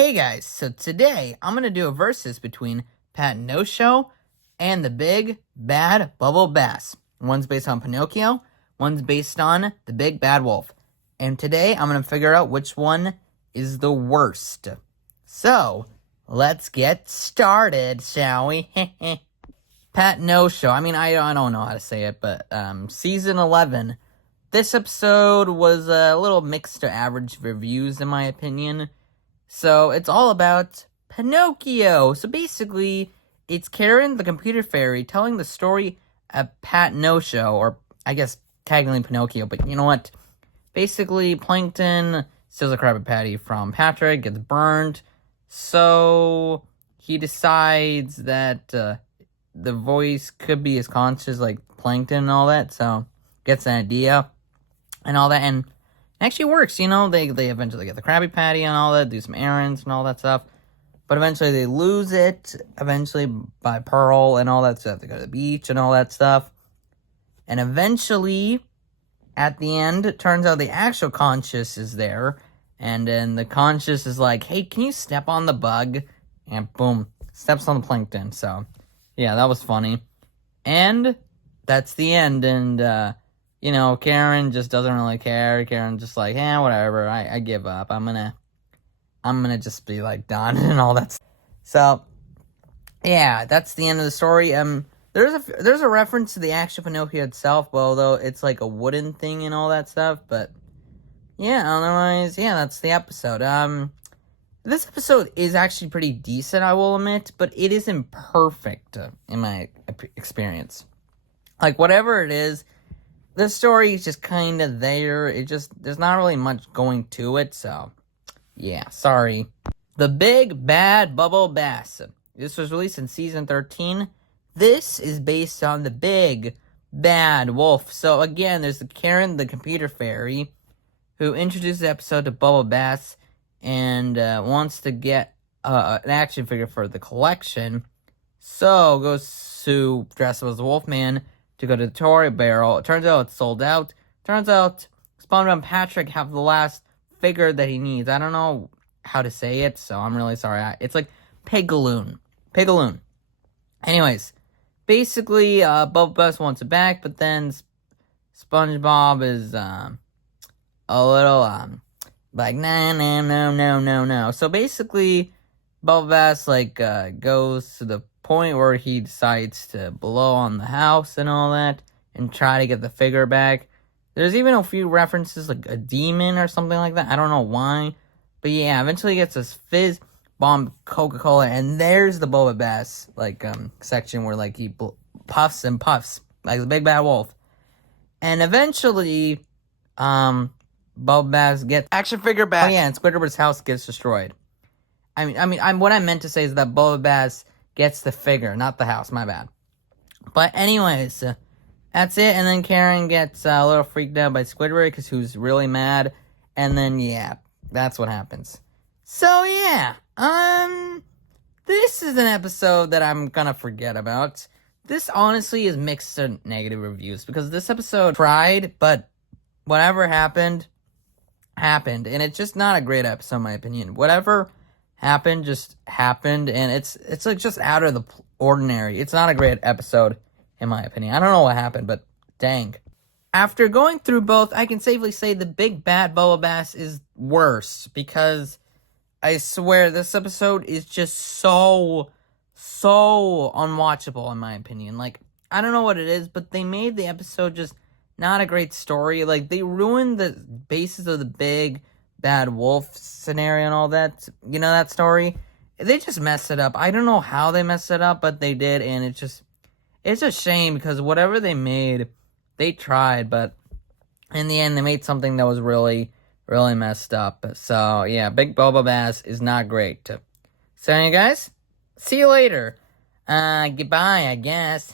Hey guys, so today I'm going to do a versus between Patnocchio and the Big Bad Bubble Bass. One's based on Pinocchio, one's based on the Big Bad Wolf. And today I'm going to figure out which one is the worst. So, let's get started, shall we? Patnocchio, I don't know how to say it, but season 11. This episode was a little mixed to average reviews in my opinion. So, it's all about Pinocchio. So, basically, it's Karen, the computer fairy, telling the story of Patnocchio, or I guess technically Pinocchio, but you know what? Basically, Plankton steals a Krabby Patty from Patrick, gets burned, so he decides that the voice could be as conscious like Plankton and all that, so gets an idea and all that, and actually works, they eventually get the Krabby Patty and all that, do some errands and all that stuff, but eventually they lose it, eventually by Pearl and all that stuff, they go to the beach and all that stuff, and eventually, at the end, it turns out the actual conscious is there, and then the conscious is like, hey, can you step on the bug? And boom, steps on the Plankton, so, yeah, that was funny, and that's the end, and, Karen just doesn't really care. Karen's just like, whatever, I give up. I'm gonna just be, done and all that. So, yeah, that's the end of the story. There's a reference to the actual Pinocchio itself, although it's like a wooden thing and all that stuff, but, yeah, otherwise, yeah, that's the episode. This episode is actually pretty decent, I will admit, but it isn't perfect, in my experience. Whatever it is, the story is just kind of there. There's not really much going to it, so, yeah, sorry. The Big Bad Bubble Bass. This was released in Season 13. This is based on the Big Bad Wolf. So, again, there's Karen, the computer fairy, who introduced the episode to Bubble Bass and wants to get an action figure for the collection. So, goes to dress up as a Wolfman to go to the toy barrel. It turns out it's sold out. Turns out SpongeBob and Patrick have the last figure that he needs. I don't know how to say it, so I'm really sorry. It's like Pigaloon. Anyways, basically, Bubble Bass wants it back, but then SpongeBob is a little like, nah, no. So basically, Bubble Bass goes to the point where he decides to blow on the house and all that and try to get the figure back. There's even a few references like a demon or something like that. I don't know why, but yeah, eventually he gets this fizz bomb Coca-Cola, and there's the Bubble Bass section where he puffs and puffs like the Big Bad Wolf, and eventually Bubble Bass gets action figure back. Oh yeah, and Squidward's house gets destroyed. What I meant to say is that Bubble Bass gets the figure, not the house, my bad. But anyways, that's it, and then Karen gets a little freaked out by Squidward because he was really mad, and then, yeah, that's what happens. So, yeah, this is an episode that I'm gonna forget about. This honestly is mixed to negative reviews, because this episode tried, but whatever happened, and it's just not a great episode in my opinion. Whatever happened just happened, and it's just out of the ordinary. It's not a great episode in my opinion. I don't know what happened, but dang. After going through both, I can safely say the Big Bad Bubble Bass is worse, because I swear this episode is just so unwatchable in my opinion. I don't know what it is, but they made the episode just not a great story. They ruined the basis of the Big Bad Wolf scenario and all that, that story. They just messed it up. I don't know how they messed it up, but they did, and it's a shame, because whatever they made, they tried, but in the end, they made something that was really, really messed up. So, yeah, Big Bubble Bass is not great. So, anyway, guys, see you later. Goodbye, I guess.